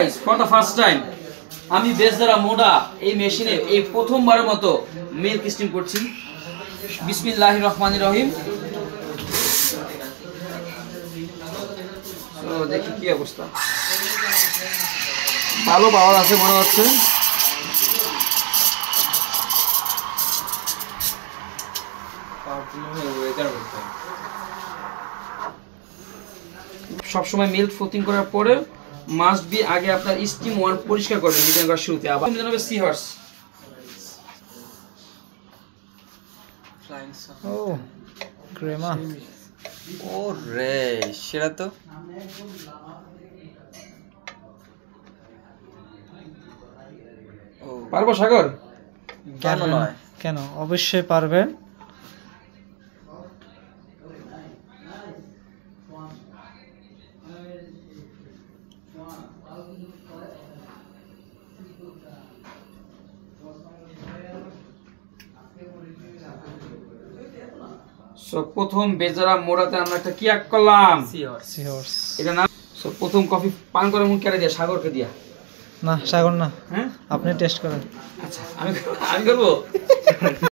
For the first time আমি বেজদারা মোডা এই মেশিনে এই প্রথমবারের মতো মিল্ক স্টিম করছি। বিসমিল্লাহির রহমানির রহিম। তো দেখি কি অবস্থা, ভালো পাওয়ার আছে মনে হচ্ছে। সবসময় মিল্ক ফ্রোথিং করার পরে মাস্ট বি আগে আপনার স্টিম ওয়ান পরিষ্কার করবেন ডিজাইন করার শুরুতে। আবার জানাবে সি হর্স। ও ক্রেমা, ও রে সেটা তো পারবো সাগর? কেন নয়, কেন অবশ্যই পারবেন। সো প্রথম বেজারা মোড়াতে আমরা একটা কি এক করলাম, সিহর্স। এটা না। সো প্রথম কফি পান করে মুখ কেটে দিয়া সাগরকে দিয়া। না সাগর না, হ্যাঁ আপনি টেস্ট করেন। আচ্ছা আমি করবো।